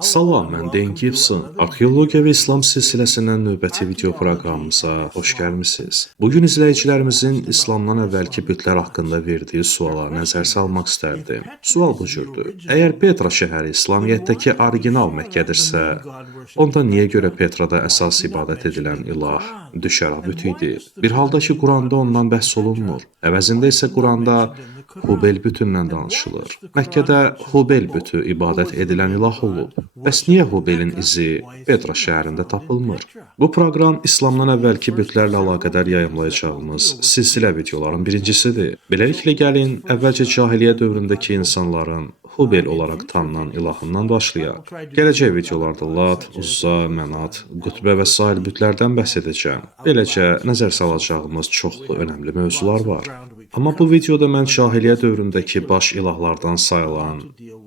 Salam, mən Dan Gibson. Arxeologiya və İslam silsiləsindən növbəti video proqramımıza xoş gəlmisiniz. Bu gün izləyicilərimizin İslamdan əvvəlki bütlər haqqında verdiyi suala nəzər salmaq istərdim. Sual bu cürdür: Əgər Petra şəhəri İslamiyyətdəki orijinal Məkkədirsə, onda niyə görə Petrada əsas ibadət edilən ilah düşərə büt idi? Bir halda ki, Quranda ondan bəhs olunmur. Əvəzində isə Quranda Hubel bütündən danışılır. Məkkədə Hubel bütü ibadət edilən ilah olub. Bəs niyə Hubelin izi Petra şəhərində tapılmır? Bu proqram İslamdan əvvəlki bütlərlə əlaqədar yayımlayacağımız silsilə videoların birincisidir. Beləliklə gəlin, əvvəlcə cahiliyyə dövründəki insanların Hubel olaraq tanınan ilahından başlayaq. Gələcək videolarda Lat, Uzza, Mənat, Qütbə və sair bütlərdən bəhs edəcəm. Beləcə, nəzər salacağımız çoxlu önəmli mövzular var. Amma bu videoda mən cahiliyyə dövründəki baş ilahlardan sayılan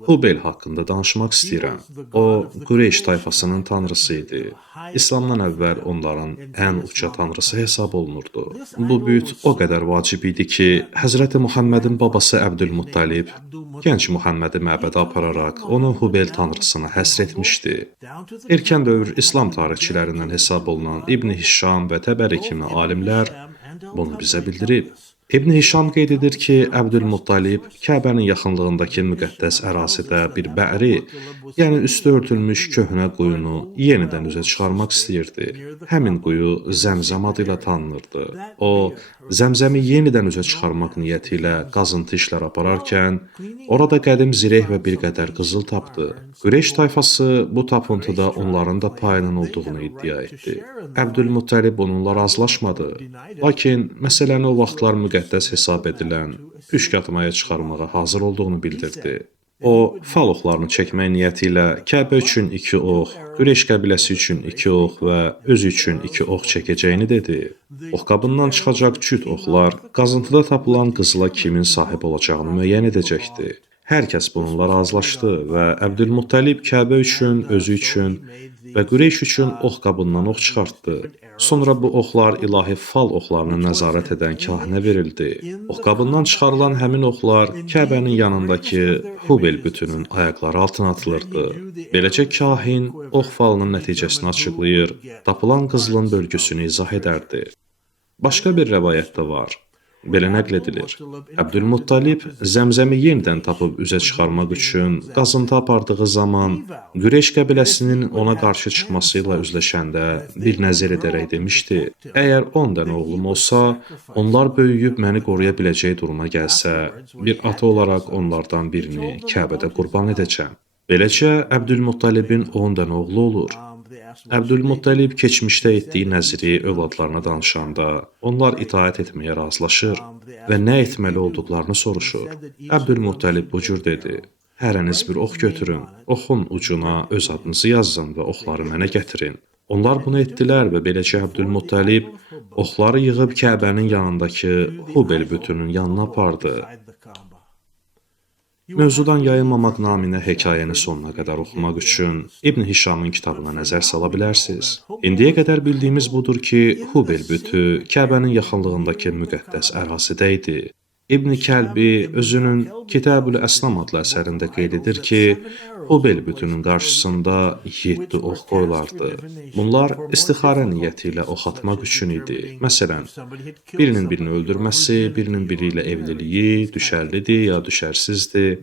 Hubel haqqında danışmaq istəyirəm. O, Qureyş tayfasının tanrısı idi. İslamdan əvvəl onların ən uca tanrısı hesab olunurdu. Bu büt o qədər vacib idi ki, Həzrəti Muhammedin babası Əbdülmuttalib gənc Muhammədi məbədə apararaq onu Hubel tanrısına həsr etmişdi. Erkən dövr İslam tarixçilərindən hesab olunan İbn Hişam və Təbəri kimi alimlər bunu bizə bildirib. İbn Hişam qeyd edir ki, Əbdülmuttalib Kəbənin yaxınlığındakı müqəddəs ərazidə bir bə'ri, yəni üstü örtülmüş köhnə quyunu yenidən üzə çıxarmaq istəyirdi. Həmin quyu Zəmzəm adı ilə tanınırdı. O, Zəmzəmi yenidən üzə çıxarmaq niyyəti ilə qazıntı işlər apararkən, orada qədim zireh və bir qədər qızıl tapdı. Qureyş tayfası bu tapıntıda onların da payının olduğunu iddia etdi. Əbdülmuttalib onunla razılaşmadı. Lakin məsələni o vaxtlar müqəddəs hesab edilən püşkatmaya çıxarmağa hazır olduğunu bildirdi. O, fal oxlarını çəkmək niyyəti ilə Kəbə üçün 2 ox, Qureyş qəbiləsi üçün 2 ox və özü üçün 2 ox çəkəcəyini dedi. Oxqabından çıxacaq cüt oxlar qazıntıda tapılan qızıla kimin sahib olacağını müəyyən edəcəkdi. Hər kəs bununla razılaşdı və Əbdülmuttalib Kəbə üçün, özü üçün və Qureyş üçün oxqabından ox çıxartdı. Sonra bu oxlar ilahi fal oxlarını nəzarət edən kahinə verildi. Oxqabından çıxarılan həmin oxlar Kəbənin yanındakı Hubel bütünün ayaqları altına atılırdı. Beləcə kahin ox falının nəticəsini açıqlayır, tapılan qızılın bölgüsünü izah edərdi. Başqa bir rəvayət də var. Belə nəql edilir. Əbdülmuttalib Zəmzəmi yenidən tapıb üzə çıxarmaq üçün qazıntı apardığı zaman Qureyş qəbiləsinin ona qarşı çıxması ilə üzləşəndə bir nəzir edərək demişdi: Əgər 10 dənə oğlum olsa, onlar böyüyüb məni qoruya biləcək duruma gəlsə, bir ata olaraq onlardan birini Kəbədə qurban edəcəm. Beləcə Əbdülmuttalibin 10 dənə oğlu olur. Əbdülmuttalib keçmişdə etdiyi nəziri övladlarına danışanda, onlar itaət etməyə razılaşır və nə etməli olduqlarını soruşur. Əbdülmuttalib bu cür dedi: Hərəniz bir ox götürün, oxun ucuna öz adınızı yazın və oxları mənə gətirin. Onlar bunu etdilər və beləcə Əbdülmuttalib oxları yığıb Kəbənin yanındakı Hubel bütünün yanına apardı. Mövzudan yayılmamaq naminə hekayəni sonuna qədər oxumaq üçün İbn Hişamın kitabına nəzər sala bilərsiniz. İndiyə qədər bildiyimiz budur ki, Hubel bütü Kəbənin yaxınlığındakı müqəddəs ərazidə idi. İbn Kəlbi özünün Kitab-ül Əsnam adlı əsərində qeyd edir ki, Hubel bütünün qarşısında 7 ox qoyulardı. Bunlar istixarə niyyəti ilə ox atmaq üçün idi. Məsələn, birinin birini öldürməsi, birinin biri ilə evliliyi, düşərlidir ya düşərsizdir,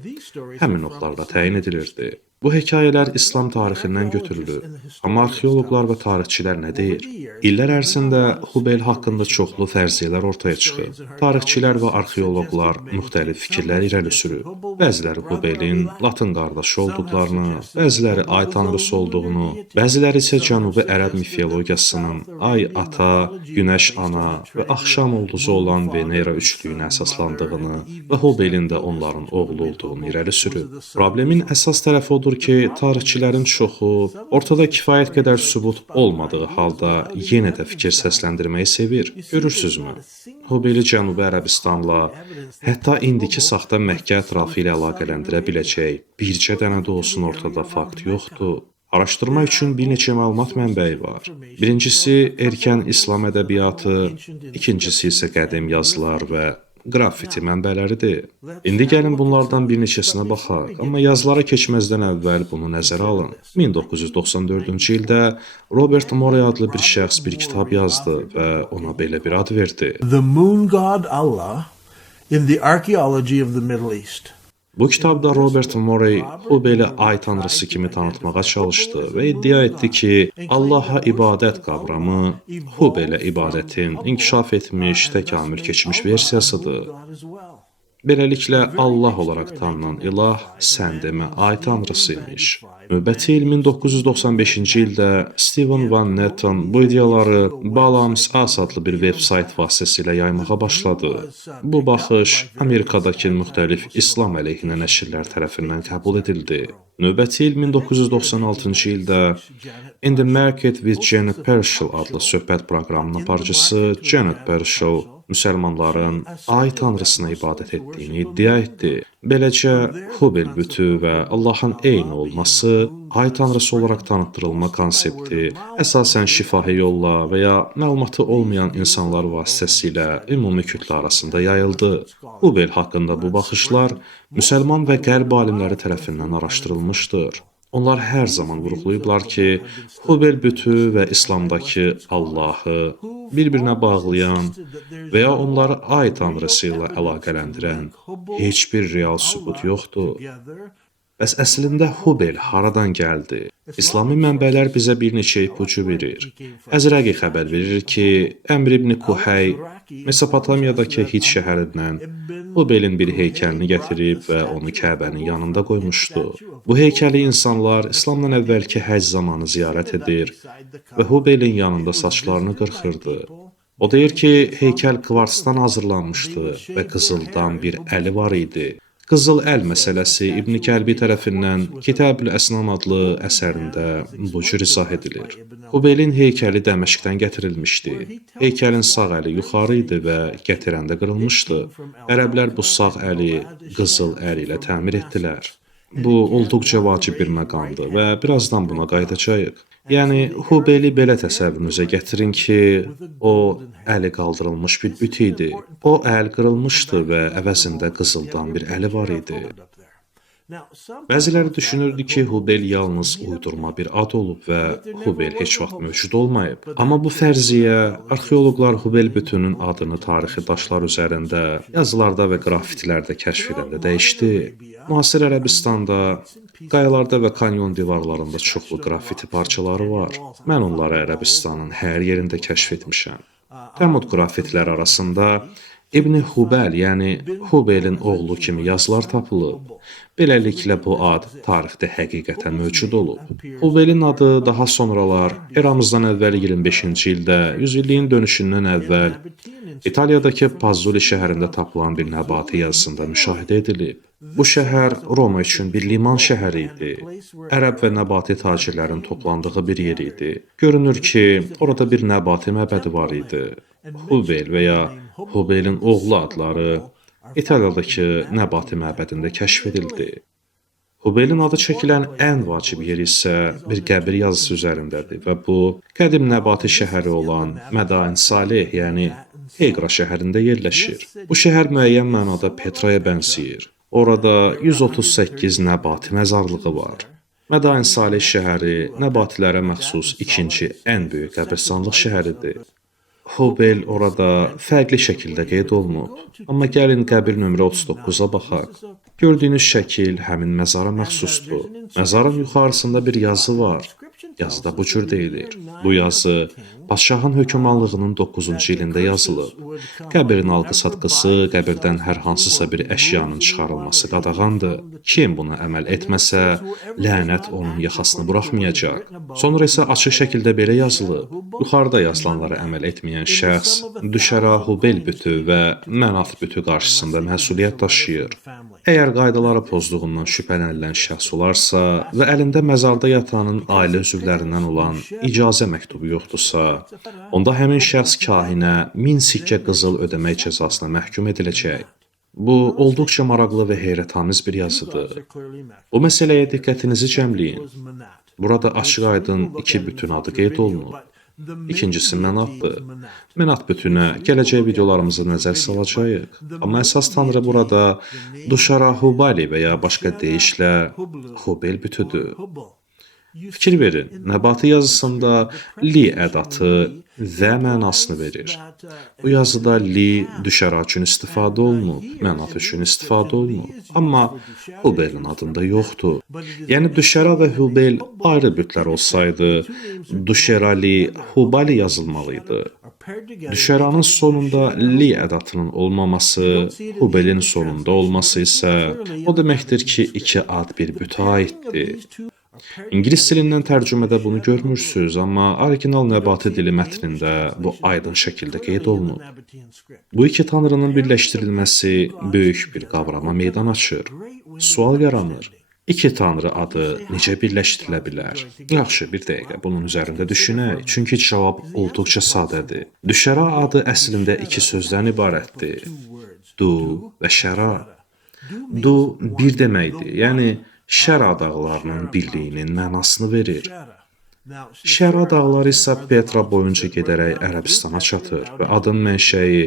həmin oxlarla təyin edilirdi. Bu hekayələr İslam tarixindən götürülür. Amma arxeoloqlar və tarixçilər nə deyir? İllər ərzində Hubel haqqında çoxlu fərziyyələr ortaya çıxıb. Tarixçilər və arxeoloqlar müxtəlif fikirlər irəli sürüb. Bəziləri Hubelin Latın qardaşı olduqlarını, bəziləri ay tanrısı olduğunu, bəziləri isə Cənubi Ərəb mifologiyasının ay ata, günəş ana və axşam ulduzu olan Venera üçlüyünə əsaslandığını və Hubelin də onların oğlu olduğunu irəli sürüb. Problemin əsas tərəfi odur ki, tarixçilərin çoxu ortada kifayət qədər sübut olmadığı halda yenə də fikir səsləndirməyi sevir. Görürsünüzmü? Hubeli Cənubi Ərəbistanla, hətta indiki saxta Məkkə ətrafı ilə əlaqələndirə biləcək bircə dənə də olsun ortada fakt yoxdur. Araşdırma üçün bir neçə məlumat mənbəyi var. Birincisi, erkən İslam ədəbiyyatı, ikincisi isə qədim yazılar və qraffiti mənbələridir. İndi gəlin bunlardan bir neçəsinə baxaq, amma yazılara keçməzdən əvvəl bunu nəzərə alın. 1994-cü ildə Robert Morey adlı bir şəxs bir kitab yazdı və ona belə bir ad verdi. The Moon God Allah in the Archaeology of the Middle East. Bu kitabda Robert Morey Hubel'i ay tanrısı kimi tanıtmağa çalışdı və iddia etdi ki, Allaha ibadət qavramı Hubel'ə ibadətin inkişaf etmiş, təkamül keçmiş versiyasıdır. Beləliklə, Allah olaraq tanınan ilah sən demə ay tanrısı imiş. Növbəti il 1995-ci ildə Steven Van Netten bu ideyaları Balams As adlı bir veb-sayt vasitəsilə yaymağa başladı. Bu baxış Amerikadakı müxtəlif İslam əleyhinə nəşrlər tərəfindən qəbul edildi. Növbəti il 1996-cı ildə In the Market with Janet Pershall adlı söhbət proqramının aparıcısı Janet Pershall müsəlmanların ay tanrısına ibadət etdiyini iddia etdi. Beləcə, Hubel bütü və Allahın eyni olması, ay tanrısı olaraq tanıtdırılma konsepti əsasən şifahi yolla və ya məlumatı olmayan insanlar vasitəsilə ümumi kütlə arasında yayıldı. Hubel haqqında bu baxışlar müsəlman və qərb alimləri tərəfindən araşdırılmışdır. Onlar hər zaman vurğulayıblar ki, Hubel bütü və İslamdakı Allahı bir-birinə bağlayan və ya onları ay tanrısı ilə əlaqələndirən heç bir real sübut yoxdur. Bəs əslində Hubel haradan gəldi? İslami mənbələr bizə bir neçə ipucu verir. Əzrəqi xəbər verir ki, Əmr ibn Kuhey Mesopotamiyadakı Hit şəhərindən Hubelin bir heykəlini gətirib və onu Kəbənin yanında qoymuşdu. Bu heykəli insanlar İslamdan əvvəlki həcc zamanı ziyarət edir və Hubelin yanında saçlarını qırxırdı. O deyir ki, heykəl kvarsdan hazırlanmışdı və qızıldan bir əli var idi. Qızıl əl məsələsi İbn Kəlbi tərəfindən Kitab-ül Əsnam adlı əsərində bu cür izah edilir. Hubelin heykəli Dəməşqdən gətirilmişdi. Heykəlin sağ əli yuxarı idi və gətirəndə qırılmışdı. Ərəblər bu sağ əli qızıl əl ilə təmir etdilər. Bu olduqca vacib bir məqamdır və birazdan buna qayıdacağıq. Yəni, Hubeli belə təsəvvürünüzə gətirin ki, o əli qaldırılmış bir büt idi. O əl qırılmışdı və əvəzində qızıldan bir əli var idi. Bəziləri düşünürdü ki, Hubel yalnız uydurma bir ad olub və Hubel heç vaxt mövcud olmayıb. Amma bu fərziyyə arxeoloqlar Hubel bütünün adını tarixi daşlar üzərində, yazılarda və qrafitilərdə kəşf edəndə dəyişdi. Müasir Ərəbistanda qayalarda və kanyon divarlarında çoxlu qrafiti parçaları var. Mən onları Ərəbistanın hər yerində kəşf etmişəm. Təmud qrafitlər arasında İbn Hubel, yəni Hubelin oğlu kimi yazılar tapılıb. Beləliklə bu ad tarixdə həqiqətən mövcud olub. Hubelin adı daha sonralar eramızdan əvvəl 25-ci ildə 100 illiyin dönüşündən əvvəl İtaliyadakı Pazzoli şəhərində tapılan bir nəbati yazısında müşahidə edilib. Bu şəhər Roma üçün bir liman şəhəri idi. Ərəb və nəbati tacirlərin toplandığı bir yer idi. Görünür ki, orada bir nəbati məbədi var idi. Hubel və ya Hubelin oğlu adları İtaliyadakı nəbati məbədində kəşf edildi. Hubelin adı çəkilən ən vacib yer isə bir qəbir yazısı üzərindədir və bu, qədim nəbati şəhəri olan Mədain Salih, yəni Heqra şəhərində yerləşir. Bu şəhər müəyyən mənada Petraya bənzəyir. Orada 138 nəbati məzarlığı var. Mədain Salih şəhəri nəbatilərə məxsus ikinci ən böyük qəbirstanlıq şəhəridir. Hubel orada fərqli şəkildə qeyd olunub. Amma gəlin qəbir nömrə 39-a baxaq. Gördüyünüz şəkil həmin məzara məxsusdur. Məzarın yuxarısında bir yazı var. Yazıda bu cür deyilir. Bu yazı Padşahın hökmranlığının 9-cu ilində yazılıb. Qəbrin alqı-satqısı, qəbirdən hər hansısa bir əşyanın çıxarılması qadağandır. Kim buna əməl etməsə, lənət onun yaxasını buraxmayacaq. Sonra isə açıq şəkildə belə yazılıb. Yuxarıda yazılanlara əməl etməyən şəxs düşərə Hubel bütü və Mənat bütü qarşısında məsuliyyət daşıyır. Əgər qaydaları pozduğundan şübhələnilən şəxs olarsa və əlində məzarda yatanın ailə üzvlərindən olan icazə məktubu yoxdursa, onda həmin şəxs kahinə 1000 sikkə qızıl ödəmək cəzasına məhkum ediləcək. Bu, olduqca maraqlı və heyrətamiz bir yazıdır. Bu məsələyə diqqətinizi cəmləyin. Burada açıq-aydın iki bütün adı qeyd olunub. İkincisi mənatdır. Mənat bütünə gələcək videolarımızda nəzər salacağıq. Amma əsas tanrı burada Duşara Hubali və ya başqa deyişlə Hubel bütüdür. Fikir verin, Nəbati yazısında li ədatı və mənasını verir. Bu yazıda li düşəra üçün istifadə olunub, mənat üçün istifadə olunub. Amma Hubelin adında yoxdur. Yəni düşəra və Hubel ayrı bütlər olsaydı, düşərali Hubali yazılmalıydı. Düşəranın sonunda li ədatının olmaması, Hubelin sonunda olması isə o deməkdir ki, iki ad bir bütə aiddir. İngilis dilindən tərcümədə bunu görmürsünüz, amma orijinal Nəbati dili mətnində bu aydın şəkildə qeyd olunub. Bu iki tanrının birləşdirilməsi böyük bir qavrama meydan açır. Sual yaranır. İki tanrı adı necə birləşdirilə bilər? Yaxşı, bir dəqiqə bunun üzərində düşünək, çünki cavab olduqca sadədir. Düşəra adı əslində iki sözdən ibarətdir. Du və şəra. Du bir deməkdir, yəni Şəra dağlarının birliyinin mənasını verir. Şəra dağları isə Petra boyunca gedərək Ərəbistana çatır və adın mənşəyi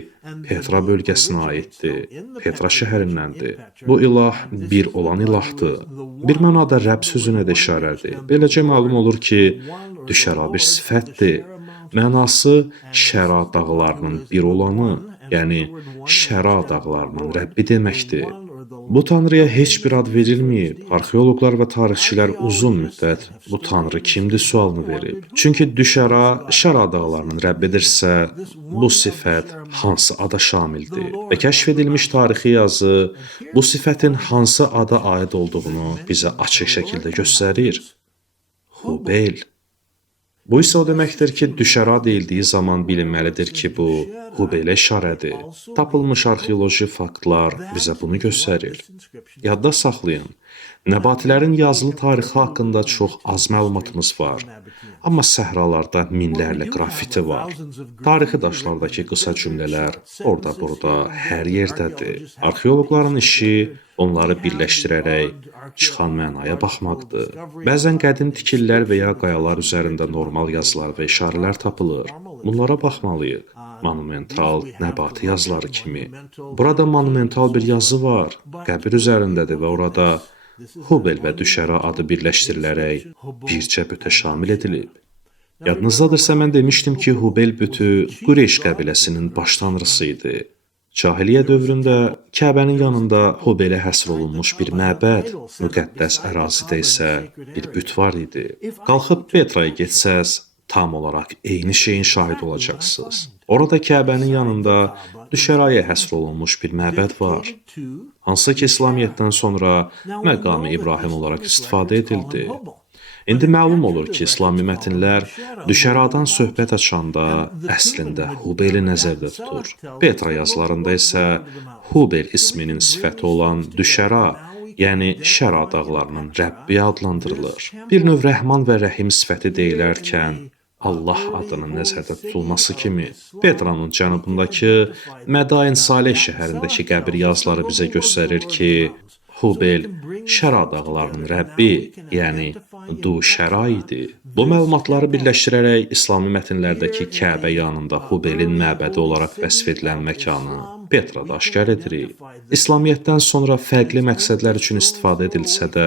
Petra bölgəsinə aiddir. Petra şəhərindəndir. Bu ilah bir olan ilahdır. Bir mənada Rəbb sözünə də işarədir. Beləcə məlum olur ki, düşəra bir sifətdir. Mənası Şəra dağlarının bir olanı, yəni Şəra dağlarının Rəbbi deməkdir. Bu tanrıya heç bir ad verilməyib. Arxeoloqlar və tarixçilər uzun müddət bu tanrı kimdir sualını verib. Çünki düşəra Şəra dağlarının Rəbbidirsə, bu sifət hansı ada şamildir? Və kəşf edilmiş tarixi yazı bu sifətin hansı ada aid olduğunu bizə açıq şəkildə göstərir. Hubel. Bu isə o deməkdir ki, düşəra deyildiyi zaman bilinməlidir ki, bu Hubelə işarədir. Tapılmış arxeoloji faktlar bizə bunu göstərir. Yadda saxlayın, Nəbatilərin yazılı tarixi haqqında çox az məlumatımız var. Amma səhralarda minlərlə qrafiti var. Tarixi daşlardakı qısa cümlələr orada-burada hər yerdədir. Arxeoloqların işi onları birləşdirərək çıxan mənaya baxmaqdır. Bəzən qədim tikililər və ya qayalar üzərində normal yazılar və işarələr tapılır. Bunlara baxmalıyıq. Monumental Nəbati yazıları kimi. Burada monumental bir yazı var. Qəbir üzərindədir və orada Hubel və düşəra adı birləşdirilərək bircə bütə şamil edilib. Yadınızdadırsa mən demişdim ki, Hubel bütü Qureyş qəbiləsinin baş tanrısı idi. Cahiliyyə dövründə Kəbənin yanında Hubelə həsr olunmuş bir məbəd, müqəddəs ərazidə isə bir büt var idi. Qalxıb Petraya getsəz, tam olaraq eyni şeyin şahid olacaqsınız. Orada Kəbənin yanında düşəraya həsr olunmuş bir məbəd var. Hansı ki, İslamiyyətdən sonra məqami İbrahim olaraq istifadə edildi. İndi məlum olur ki, İslami mətnlər düşəradan söhbət açanda əslində Hubeli nəzərdə tutur. Petra yazılarında isə Hubel isminin sifəti olan düşəra, yəni Şəra dağlarının Rəbbi adlandırılır. Bir növ Rəhman və Rəhim sifəti deyilərkən, Allah adının nəzərdə tutulması kimi Petranın cənubundakı Mədain Saleh şəhərindəki qəbir yazıları bizə göstərir ki, Hubel Şəra dağlarının Rəbbi, yəni Du Şəra idi. Bu məlumatları birləşdirərək İslami mətnlərdəki Kəbə yanında Hubelin məbədi olaraq vəsf edilən məkanı Petrada aşkar edirik. İslamiyyətdən sonra fərqli məqsədlər üçün istifadə edilsə də,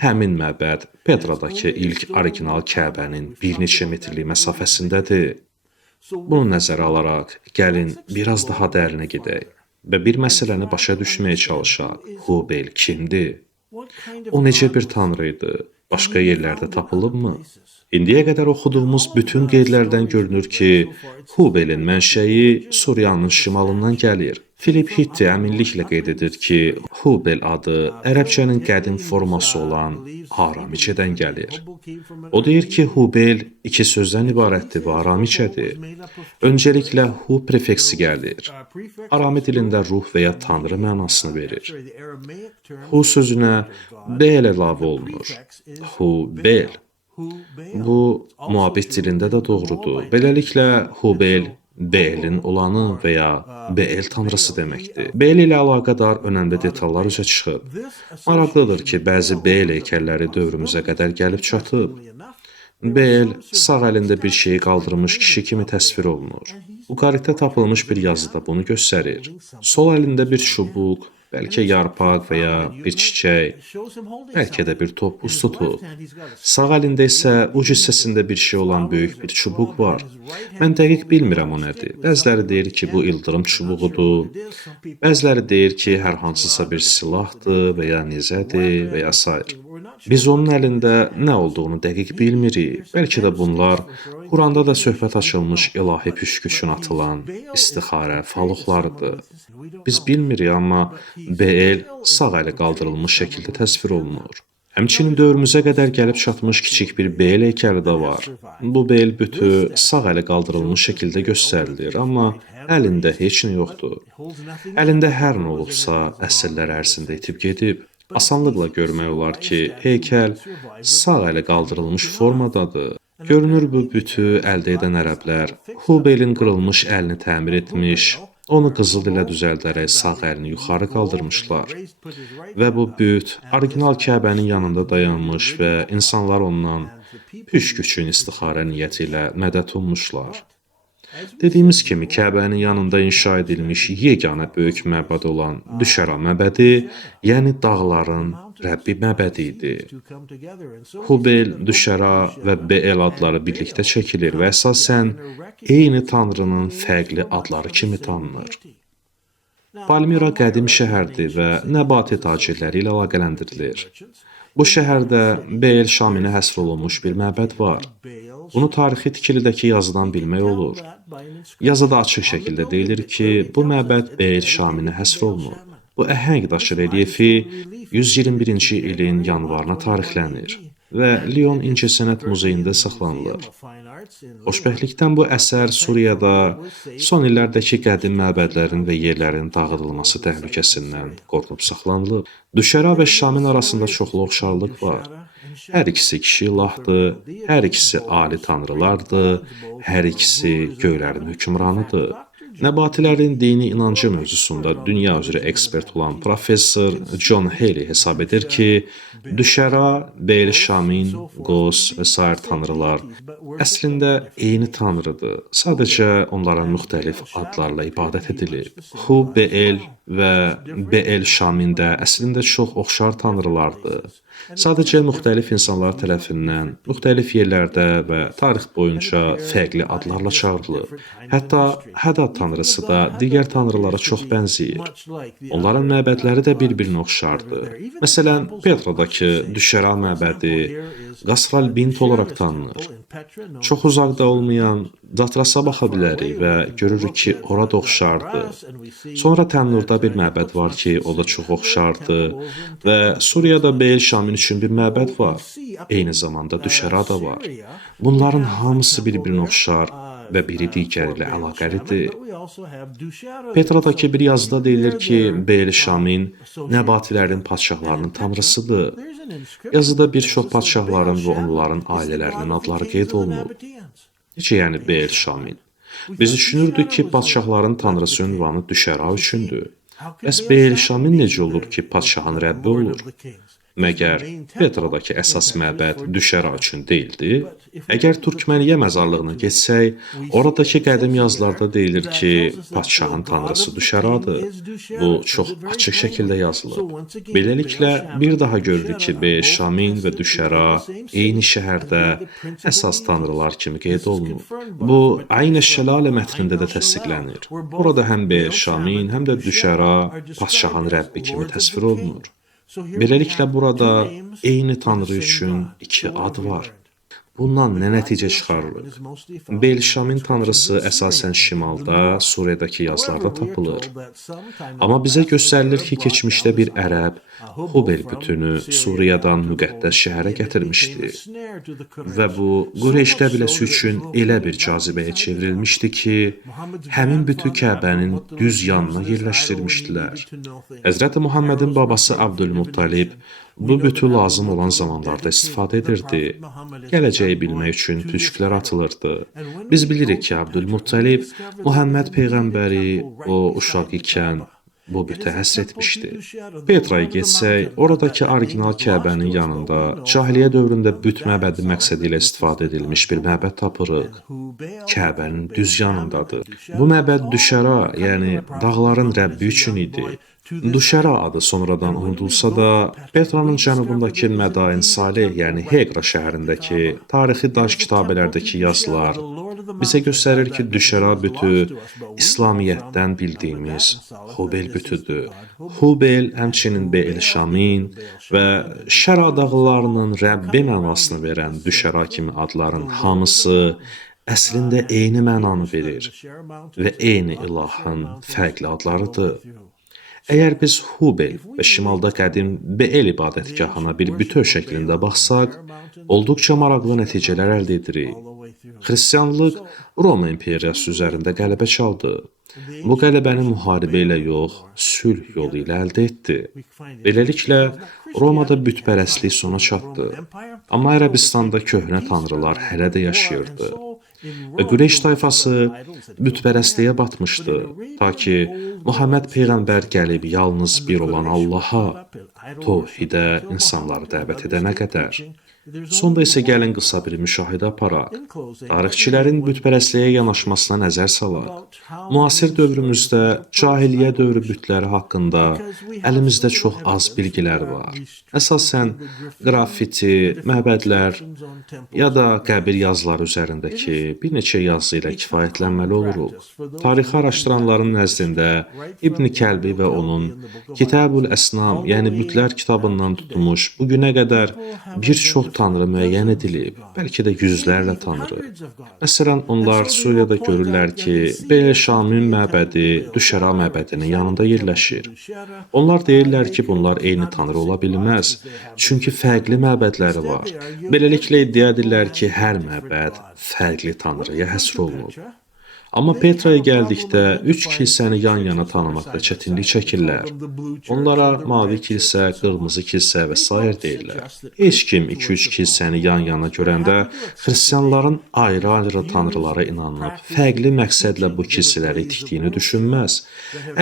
həmin məbəd Petradakı ilk orijinal Kəbənin bir neçə metrlik məsafəsindədir. Bunu nəzərə alaraq, gəlin biraz daha dərinə gedək və bir məsələni başa düşməyə çalışaq. Hubel kimdir? O necə bir tanrı idi? Başqa yerlərdə tapılıbmı? İndiyə qədər oxuduğumuz bütün qeydlərdən görünür ki, Hubelin mənşəyi Suriyanın şimalından gəlir. Filip Hitti əminliklə qeyd edir ki, Hubel adı ərəbcənin qədim forması olan Aramicədən gəlir. O deyir ki, Hubel iki sözdən ibarətdir və Aramicədir. Öncəliklə Hu prefiksi gəlir. Arami dilində ruh və ya tanrı mənasını verir. Hu sözünə Bel əlavə olunur. Hubel. Bu, muabit dilində də doğrudur. Beləliklə, Hubel Belin olanı və ya Bel tanrısı deməkdir. Bel ilə əlaqədar önəmli detallar üzə çıxıb. Maraqlıdır ki, bəzi Bel heykəlləri dövrümüzə qədər gəlib çatıb. Bel sağ əlində bir şeyi qaldırmış kişi kimi təsvir olunur. Uqaritdə tapılmış bir yazıda bunu göstərir. Sol əlində bir çubuq, bəlkə yarpaq və ya bir çiçək, bəlkə də bir top buz tutub. Sağ əlində isə uc hissəsində bir şey olan böyük bir çubuq var. Mən dəqiq bilmirəm o nədir. Bəziləri deyir ki, bu ildırım çubuğudur. Bəziləri deyir ki, hər hansısa bir silahdır və ya nizədir və ya sair. Biz onun əlində nə olduğunu dəqiq bilmirik. Bəlkə də bunlar Quranda da söhbət açılmış ilahi püşk üçün atılan istixarə, faloxlarıdır. Biz bilmirik, amma Bel sağ əli qaldırılmış şəkildə təsvir olunur. Həmçinin dövrümüzə qədər gəlib çatmış kiçik bir Bel heykəli də var. Bu Bel bütü sağ əli qaldırılmış şəkildə göstərilir, amma əlində heç nə yoxdur. Əlində hər nə olubsa, əsrlər ərzində itib gedib. Asanlıqla görmək olar ki, heykəl sağ əli qaldırılmış formadadır. Görünür bu bütü əldə edən ərəblər Hubelin qırılmış əlini təmir etmiş, onu qızıl ilə düzəldərək sağ əlini yuxarı qaldırmışlar. Və bu büt orijinal Kəbənin yanında dayanmış və insanlar ondan püşk üçün istixarə niyyəti ilə mədət ummuşlar. Dediyimiz kimi, Kəbənin yanında inşa edilmiş yeganə böyük məbəd olan Düşəra məbədi, yəni dağların Rəbbi məbədi idi. Hubel, Düşəra və Beel adları birlikdə çəkilir və əsasən eyni tanrının fərqli adları kimi tanınır. Palmira qədim şəhərdir və nəbati tacirləri ilə əlaqələndirilir. Bu şəhərdə Beel Şaminə həsr olunmuş bir məbəd var. Bunu tarixi tikilidəki yazıdan bilmək olur. Yazıda açıq şəkildə deyilir ki, bu məbəd Beel Şaminə həsr olunub. Bu əhəng daşı relyefi 121-ci ilin yanvarına tarixlənir və Lyon İncəsənət Muzeyində saxlanılır. Xoşbəxtlikdən bu əsər Suriyada son illərdəki qədim məbədlərin və yerlərin dağıdılması təhlükəsindən qorunub saxlanılıb. Düşəra və Şamin arasında çoxlu oxşarlıq var. Hər ikisi kişi ilahdır, hər ikisi ali tanrılardır, hər ikisi göylərin hökmranıdır. Nəbatilərin dini inancı mövzusunda dünya üzrə ekspert olan professor John Haley hesab edir ki, Düşəra, Beel Şamin, Qos və sair tanrılar əslində eyni tanrıdır. Sadəcə onlara müxtəlif adlarla ibadət edilir. Hu Beel və Beel Şamin də əslində çox oxşar tanrılardır. Sadəcə müxtəlif insanlar tərəfindən müxtəlif yerlərdə və tarix boyunca fərqli adlarla çağırılır. Hətta Hədad tanrısı da digər tanrılara çox bənzəyir. Onların məbədləri də bir-birinə oxşardır. Məsələn, Petradakı Düşəra məbədi Qasral Bint olaraq tanınır. Çox uzaqda olmayan Datrasa baxa bilərik və görürük ki, orada oxşardır. Sonra Tənnurda bir məbəd var ki, o da çox oxşardır və Suriyada Beel Şamin üçün bir məbəd var. Eyni zamanda Düşəra da var. Bunların hamısı bir-birinə oxşar və biri digəri ilə əlaqəlidir. Petradakı bir yazıda deyilir ki, Beel Şamin nəbatilərin padşahlarının tanrısıdır. Yazıda bir çox padşahların və onların ailələrinin adları qeyd olunub. Necə yəni Beel Şamin? Biz düşünürdük ki, padşahların tanrısı ünvanı Düşəra üçündür. Bəs Beel Şamin necə olur ki, padşahın Rəbbi olur? Məgər Petradakı əsas məbəd Düşəra üçün deyildi? Əgər Türkməniyyə məzarlığına getsək, oradakı qədim yazılarda deyilir ki, padşahın tanrısı Düşəradır. Bu çox açıq şəkildə yazılıb. Beləliklə, bir daha görürük ki, Beel Şamin və Düşəra eyni şəhərdə əsas tanrılar kimi qeyd olunub. Bu, Ayn Şəlalə mətnində də təsdiqlənir. Orada həm Beel Şamin, həm də Düşəra padşahın Rəbbi kimi təsvir olunur. Beləliklə, burada eyni tanrı üçün iki ad var. Bundan nə nəticə çıxarılır? Beel Şamin tanrısı əsasən şimalda, Suriyadakı yazılarda tapılır. Amma bizə göstərilir ki, keçmişdə bir ərəb Hubel bütünü Suriyadan müqəddəs şəhərə gətirmişdi. Və bu, Qureyş qəbiləsi üçün elə bir cazibəyə çevrilmişdi ki, həmin bütü Kəbənin düz yanına yerləşdirmişdilər. Həzrəti Muhammedin babası Abdülmuttalib bu bütü lazım olan zamanlarda istifadə edirdi. Gələcəyi bilmək üçün püsklər atılırdı. Biz bilirik ki, Abdülmuttalib Muhammed Peyğəmbəri o uşaq ikən bu bütə həsr etmişdi. Petraya getsək, oradakı orijinal Kəbənin yanında cahiliyyə dövründə büt məbədi məqsədi ilə istifadə edilmiş bir məbəd tapırıq. Kəbənin düz yanındadır. Bu məbəd Düşəra, yəni dağların Rəbbi üçün idi. Düşəra adı sonradan unudulsa da, Petranın cənubundakı Mədain Salih, yəni Heqra şəhərindəki tarixi daş kitabələrdəki yazılar bizə göstərir ki, Düşəra bütü İslamiyyətdən bildiyimiz Hubel bütüdür. Hubel həmçinin Be'el-Şamin və Şəra dağlarının Rəbbi mənasını verən Düşəra kimi adların hamısı əslində eyni mənanı verir və eyni ilahın fərqli adlarıdır. Əgər biz Hubel və şimalda qədim Be'el ibadətgahına bir bütöv şəklində baxsaq, olduqca maraqlı nəticələr əldə edirik. Xristianlıq Roma imperiyası üzərində qələbə çaldı. Bu qələbəni müharibə ilə yox, sülh yolu ilə əldə etdi. Beləliklə, Romada bütpərəstlik sona çatdı. Amma Ərəbistanda köhnə tanrılar hələ də yaşayırdı. Və Qureyş tayfası bütpərəstliyə batmışdı, ta ki Muhammed Peyğəmbər gəlib yalnız bir olan Allaha, tövhidə insanları dəvət edənə qədər. Sonda isə gəlin qısa bir müşahidə aparaq. Tarixçilərin bütpərəstliyə yanaşmasına nəzər salaq. Müasir dövrümüzdə cahiliyyə dövrü bütləri haqqında əlimizdə çox az bilgilər var. Əsasən qrafiti, məbədlər ya da qəbir yazıları üzərindəki bir neçə yazı ilə kifayətlənməli oluruq. Tarixi araşdıranların nəzdində İbn Kəlbi və onun Kitab-ül Əsnam, yəni bütlər kitabından tutmuş, bugünə qədər bir çox tanrı müəyyən edilib, bəlkə də yüzlərlə tanrı. Məsələn, onlar Suriyada görürlər ki, Be'el-Şamin məbədi Düşəra məbədinin yanında yerləşir. Onlar deyirlər ki, bunlar eyni tanrı ola bilməz, çünki fərqli məbədləri var. Beləliklə iddia edirlər ki, hər məbəd fərqli tanrıya həsr olunub. Amma Petraya gəldikdə üç kilsəni yan-yana tanımaqda çətinlik çəkirlər. Onlara mavi kilsə, qırmızı kilsə və s. deyirlər. Heç kim 2-3 kilsəni yan-yana görəndə xristianların ayrı-ayrı tanrılara inanıb, fərqli məqsədlə bu kilsələri tikdiyini düşünməz.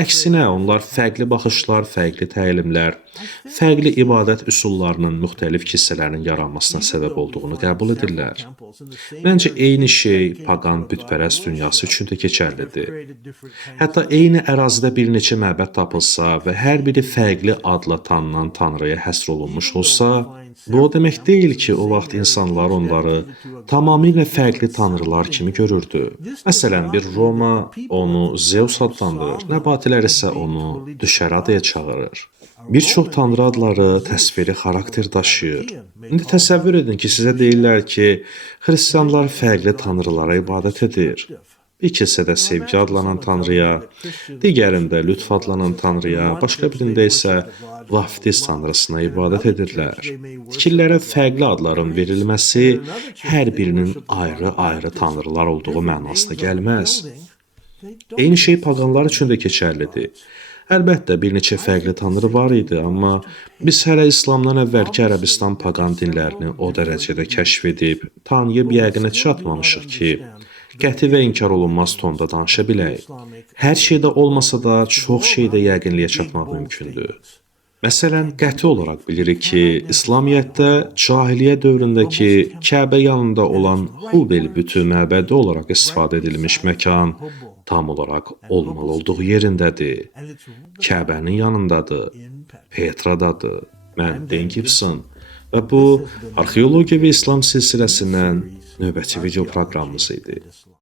Əksinə, onlar fərqli baxışlar, fərqli təlimlər, fərqli ibadət üsullarının müxtəlif kilsələrin yaranmasına səbəb olduğunu qəbul edirlər. Məncə, eyni şey paqan bütpərəst dünyası üçün də keçərlidir. Hətta eyni ərazidə bir neçə məbəd tapılsa və hər biri fərqli adla tanınan tanrıya həsr olunmuş olsa, bu o demək deyil ki, o vaxt insanlar onları tamamilə fərqli tanrılar kimi görürdü. Məsələn, bir Roma onu Zeus adlandırır, nəbatilər isə onu Düşəra deyə çağırır. Bir çox tanrı adları təsviri xarakter daşıyır. İndi təsəvvür edin ki, sizə deyirlər ki, xristianlar fərqli tanrılara ibadət edir. Bir kilsədə sevgi adlanan tanrıya, digərində lütf adlanan tanrıya, başqa birində isə vaftiz tanrısına ibadət edirlər. Tikillərə fərqli adların verilməsi hər birinin ayrı-ayrı tanrılar olduğu mənasına gəlməz. Eyni şey paqanlar üçün də keçərlidir. Əlbəttə, bir neçə fərqli tanrı var idi, amma biz hələ İslamdan əvvəlki Ərəbistan paqan dinlərini o dərəcədə kəşf edib, tanıyıb yəqinə çatmamışıq ki, qəti və inkar olunmaz tonda danışa bilək. Hər şeydə olmasa da, çox şeydə yəqinliyə çatmaq mümkündür. Məsələn, qəti olaraq bilirik ki, İslamiyyətdə cahiliyyə dövründəki Kəbə yanında olan Hubel bütü məbədi olaraq istifadə edilmiş məkan tam olaraq olmalı olduğu yerindədir. Kəbənin yanındadır, Petradadır. Mən Dan Gibson və bu Arxeologiya və İslam silsiləsindən növbəti video proqramımız idi.